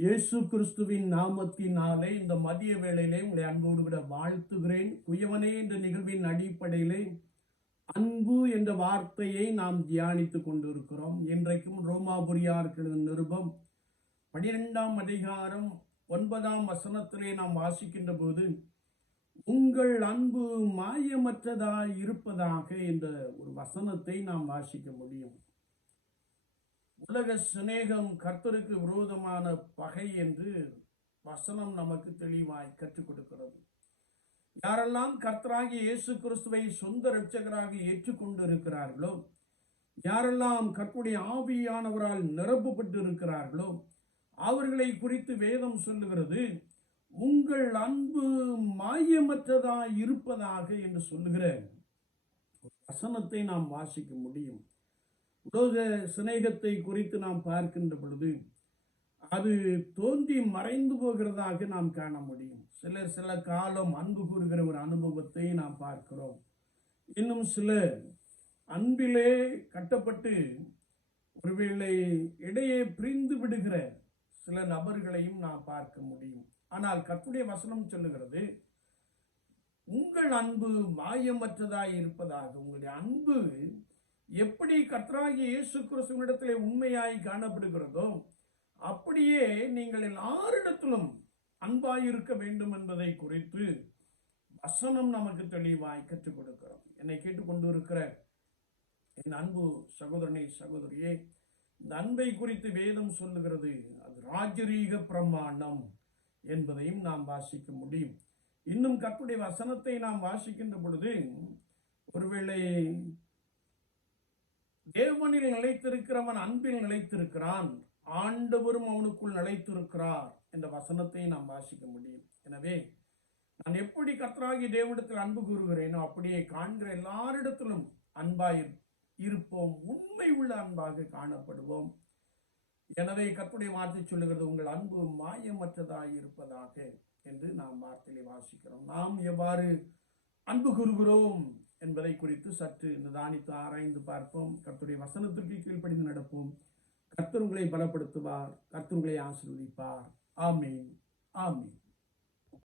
இயேசு கிறிஸ்துவின் நாமத்தினாலே இந்த மதிய வேளையிலே உங்களை அன்போடு விட வாழ்த்துகிறேன். குயவனே என்ற நிகழ்வின் அடிப்படையிலே அன்பு என்ற வார்த்தையை நாம் தியானித்துக் கொண்டிருக்கிறோம். இன்றைக்கும் ரோமாபுரியார்கள் நிருபம் பனிரெண்டாம் அதிகாரம் ஒன்பதாம் வசனத்திலே நாம் வாசிக்கின்ற போது உங்கள் அன்பு மாயமற்றதாய் இருப்பதாக என்ற ஒரு வசனத்தை நாம் வாசிக்க முடியும். உலக சிநேகம் கர்த்தருக்கு விரோதமான பகை என்று வசனம் நமக்கு தெளிவாய் கற்றுக் கொடுக்கிறது. யாரெல்லாம் கர்த்தராகி இயேசு கிறிஸ்துவை சொந்த ரட்சகராக ஏற்றுக்கொண்டு இருக்கிறார்களோ யாரெல்லாம் கற்புடைய ஆவியானவரால் நிரப்பப்பட்டு இருக்கிறார்களோ அவர்களை குறித்து வேதம் சொல்லுகிறது உங்கள் அன்பு மாயமற்றதாய் இருப்பதாக என்று சொல்லுகிற வசனத்தை நாம் வாசிக்க முடியும். உலோக சிநேகத்தை குறித்து நாம் பார்க்கின்ற பொழுது அது தோன்றி மறைந்து போகிறதாக நாம் காண முடியும். சிலர் சில காலம் அன்பு கூறுகிற ஒரு அனுபவத்தை நாம் பார்க்கிறோம். இன்னும் சிலர் அன்பிலே கட்டப்பட்டு ஒருவேளை இடையே பிரிந்து விடுகிற சில நபர்களையும் நாம் பார்க்க முடியும். ஆனால் கற்புடைய வசனம் சொல்லுகிறது உங்கள் அன்பு மாயமற்றதாய் இருப்பதாக உங்களுடைய அன்பு எப்படி கர்த்தராகிய இயேசு கிறிஸ்துவனிடத்திலே உண்மையாய் காணப்படுகிறதோ அப்படியே நீங்கள் எல்லாரிடத்திலும் அன்பாயிருக்க வேண்டும் என்பதை குறித்து வசனம் நமக்கு தெளிவாய் கற்றுக் கொடுக்கிறோம். என்னை கேட்டுக்கொண்டு இருக்கிற என் அன்பு சகோதரனை சகோதரியே இந்த அன்பை குறித்து வேதம் சொல்லுகிறது. அது ராஜரீக பிரமாணம் என்பதையும் நாம் வாசிக்க முடியும். இன்னும் கற்புடைய வசனத்தை நாம் வாசிக்கின்ற பொழுது ஒருவேளை தேவனில் நிலைத்திருக்கிறவன் அன்பில் நிலைத்திருக்கிறான். ஆண்டவரும் அவனுக்குள் நிலைத்திருக்கிறார் என்ற வசனத்தை நாம் வாசிக்க முடியும். எனவே நான் எப்படி கத்ராகி தேவனிடத்தில் அன்பு கூறுகிறேனோ அப்படியே காண்கிற எல்லாரிடத்திலும் அன்பாய் இருப்போம். உண்மை உள்ள அன்பாக காணப்படுவோம். எனவே கத்துடைய வார்த்தை சொல்லுகிறது உங்கள் அன்பு மாயமற்றதாக இருப்பதாக என்று நாம் வார்த்தையை வாசிக்கிறோம். நாம் எவ்வாறு அன்பு கூறுகிறோம்? என்பதை குறித்து சற்று நிதானித்து ஆராய்ந்து பார்ப்போம். கர்த்தருடைய வசனத்திற்கு கீழ்ப்படிந்து நடப்போம். கர்த்தருங்களை பலப்படுத்துவார். கர்த்தருங்களை ஆசிர்வதிப்பார் ஆசீர்வதிப்பார். ஆமீன். ஆமீன்.